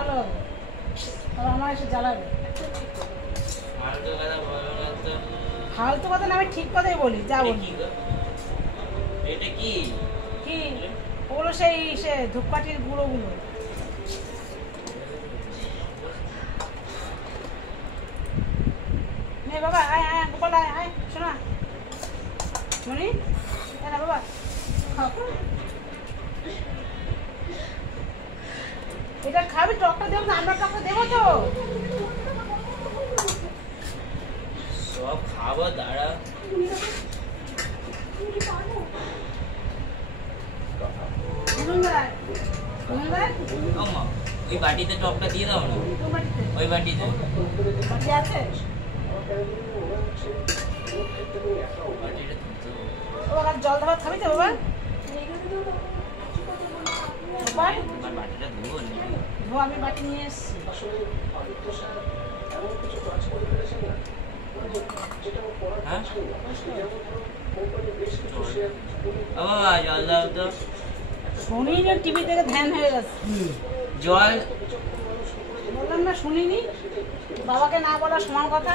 ভালো হবে, আমার এসে জ্বালাবে। ফালতু কথা না, আমি ঠিক কথাই বলি, যা বলি। এটা কি কি ওগুলো? সেই সে ধূপকাঠির গুঁড়োগুলো। নে বাবা, আয় আয় গোপাল, আয় আয়, শোনা মনি, না বাবা খাও। এটা খাবি? টকটা দেবো না? আমরা টকটা দেবো তো। সব খাবো, দাঁড়া। ওই বাটিতে টকটা দিয়ে দাও না। ওই বাটিতে বাটি আছে? বাবা জল খাবার খাবি তো বাবা? বাটিটা ধুবো, আমি বাটি নিয়ে এসছি। হ্যাঁ বাবা, জল দাও তো। শুনিনি, টিভি থেকে ধ্যান হয়ে গেছে। জল বললাম না, শুনিনি। বাবাকে না বলার সমান কথা।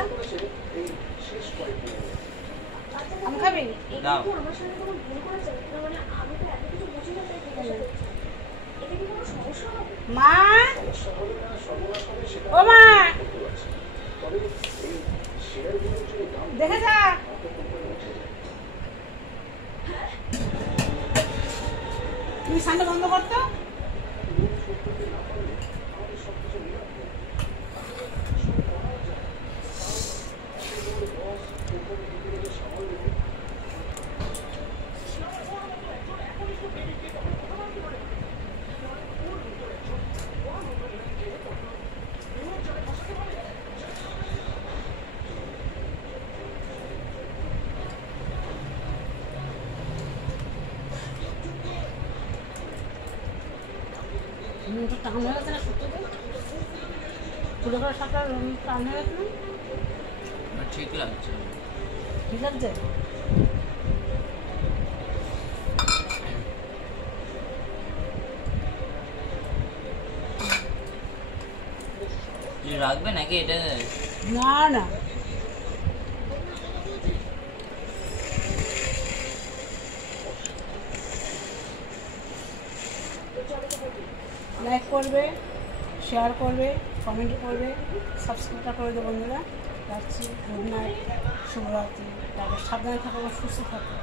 আমি খাবি? দাও। মা, ও মা, দেখে যা। তুমি সানটা বন্ধ করতো। টান হয়ে গেছে না সত্যি? তুলে করে সাপটা টান হয়ে গেছে না? ঠিক লাগছে, ঠিক লাগছে। রাখবে নাকি এটা? না না, লাইক করবে, শেয়ার করবে, কমেন্ট করবে, সাবস্ক্রাইব করে দেবো বন্ধুরা। রাখছি, গুড নাইট, শুভরাত্রি। তারপর সাবধানে থাকো, সুস্থ থাকো।